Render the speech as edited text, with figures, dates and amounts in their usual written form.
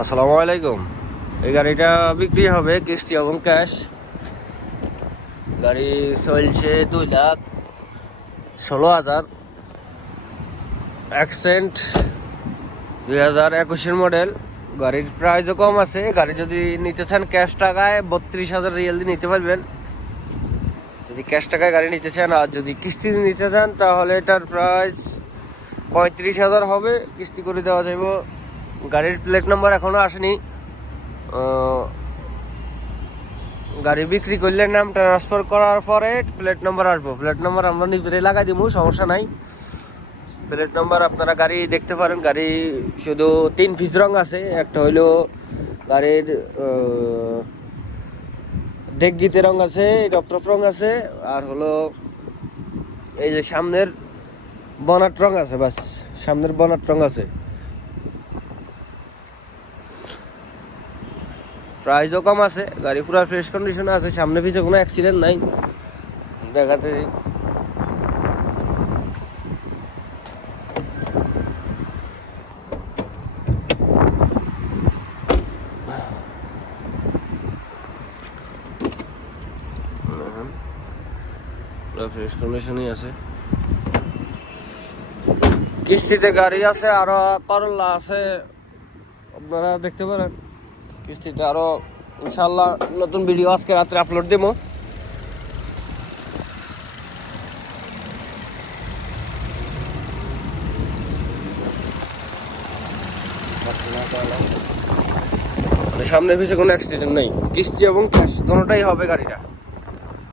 আসসালামু আলাইকুম। এই গাড়িটা বিক্রি হবে কিস্তি এবং ক্যাশ। গাড়ি চলছে 2,16,000, অ্যাক্সেন্ট 2021-এর মডেল। গাড়ির প্রাইসও কম আছে। গাড়ি যদি নিতে চান ক্যাশ টাকায় 32,000 রিয়াল দিয়ে নিতে পারবেন, যদি ক্যাশ টাকায় গাড়ি নিতে চান। আর যদি কিস্তি নিতে চান তাহলে এটার প্রাইস 35,000 হবে, কিস্তি করে দেওয়া যাবে। গাড়ির প্লেট নাম্বার এখনও আসেনি। গাড়ি বিক্রি করলে নাম ট্রান্সফার করার পরে প্লেট নাম্বার আসবো। প্লেট নাম্বার আমরা নিজেরাই লাগাই দিব, সমস্যা নাই। প্লেট নাম্বার আপনারা গাড়ি দেখতে পারেন। গাড়ি শুধু 3 পিস রং আছে। একটা হইলো গাড়ির ডেগগিতে রং আছে, রফরফ রং আছে, আর হলো এই যে সামনের বনাট রং আছে। বাস সামনের বনাট রং আছে। প্রাইসও কম আছে। গাড়ি পুরো ফ্রেশ কন্ডিশনে আছে, সামনে পিছে কোনো অ্যাক্সিডেন্ট নাই। দেখাতে পুরো ফ্রেশ কন্ডিশনই আছে। কিস্তিতে গাড়ি আছে, আরো করলা আছে, আপনারা দেখতে পারেন। কিস্তিতে আরো ইনশাল্লাহ নতুন ভিডিও আজকে রাত্রে আপলোড দেবো। সামনে পিছে কোনো অ্যাক্সিডেন্ট নেই। কিস্তি এবং ক্যাশ দুটোটাই হবে গাড়িটা।